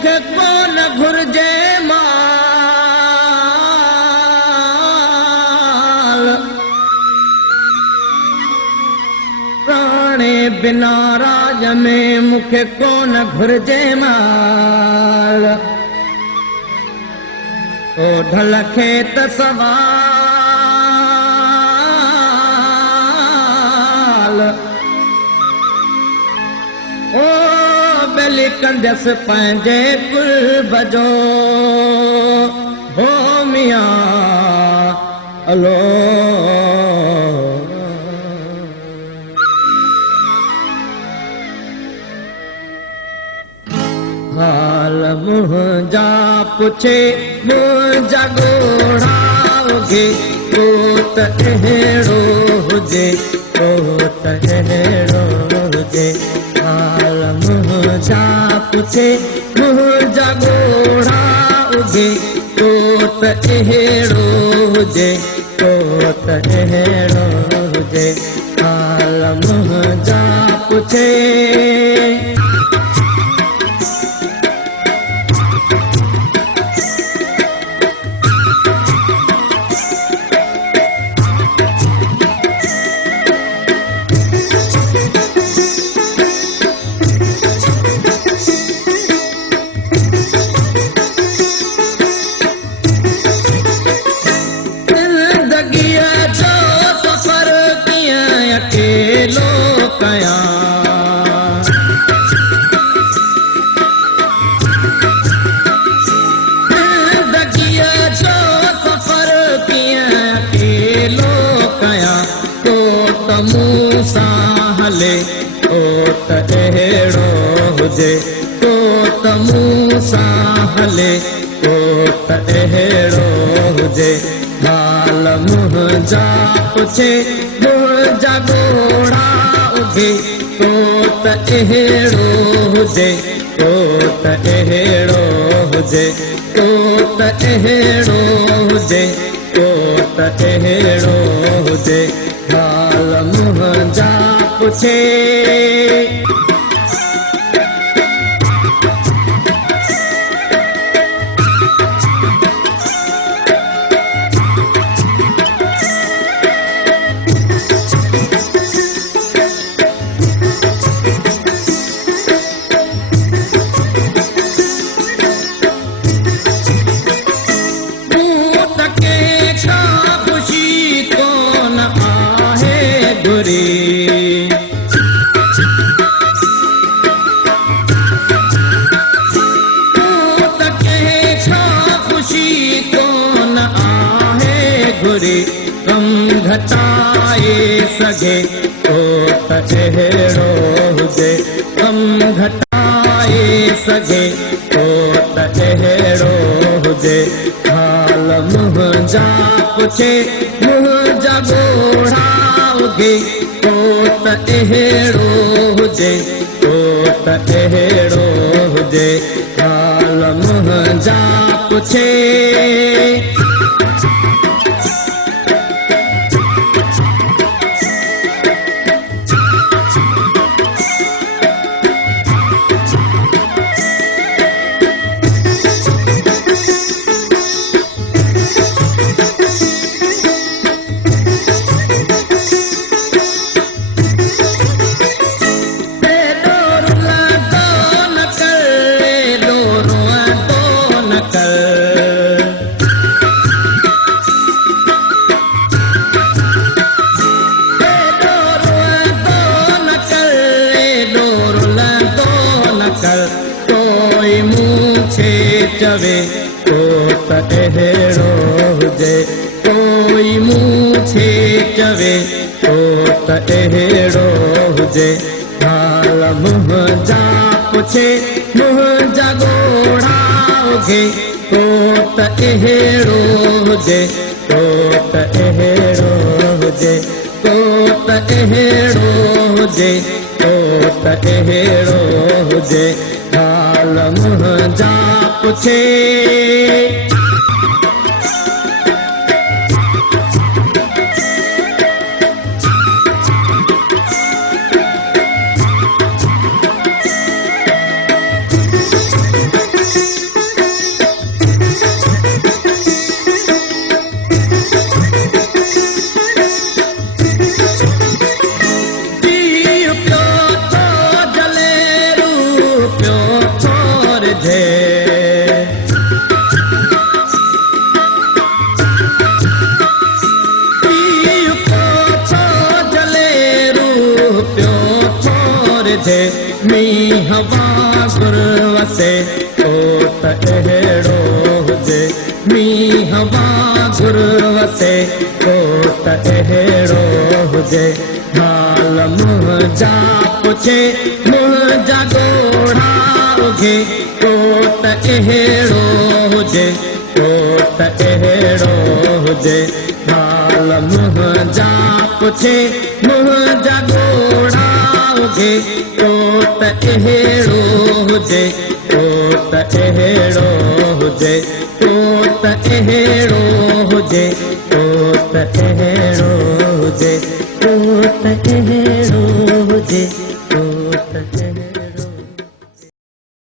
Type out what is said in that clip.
मूंखे कोन घुर्जे माल प्राणे बिना राज में मूंखे कोन घुर्जे माल ओ ढल खेत सवाल ओ बेली कंदस पंहिंजे कुर्ब जो हो मियां अलो हाल मुंहिंजा पुछे मुंहिंजा ॻोढ़ा हुजे तो त अहिड़ो हुजे तो त अहिड़ो हुजे हाल मुंहिंजा पुछे मुंहिंजा ॻोढ़ा हुजे तो त अहिड़ो हुजे तो त अहिड़ो हुजे हाल मुंहिंजा पुछे हले तो त अहिड़ो हुजे तो त मूं सां हले तो त अहिड़ो हुजे हाल मुंहिंजा पुछे मुंहिंजा ॻोढ़ा उगे तो त अहिड़ो हुजे तो त अहिड़ो हुजे तो त अहिड़ो हुजे तो त अहिड़ो हुजे हाल मुंहिंजा पुछे गम घटाए सघे तो त अहिड़ो हुजे गम घटाए सघे तो त अहिड़ो हुजे हाल मुंहिंजा पुछे मुंहिंजा ॻोढ़ा उगे तो त अहिड़ो हुजे तो त अहिड़ो हुजे हाल मुंहिंजा पुछे चवे तो त अहिड़ो हुजे कोई मूंखे चवे तो त अहिड़ो हुजे हाल मुंहिंजा पुछे मुंहिंजा ॻोढ़ा उगे तो त अहिड़ो हुजे तो त अहिड़ो हुजे तो त अहिड़ो हुजे तो त अहिड़ो हुजे हाल मुंहिंजा पुछे हवा गुर वसे तो अहिड़ो हुजे मींहुं हवा गुर वसे तो अहिड़ो हुजे हाल मुंहिंजा पुछे मुंहिंजा ॻोढ़ा उघे तो अहिड़ो हुजे तो अहिड़ो हुजे हाल मुंहिंजा पुछे मुंहिंजा ॻोढ़ा उघे तो अहिड़ो हुजे तो अहिड़ो हुजे तो अहिड़ो हुजे तो अहिड़ो हुजे तो अहिड़ो हुजे तो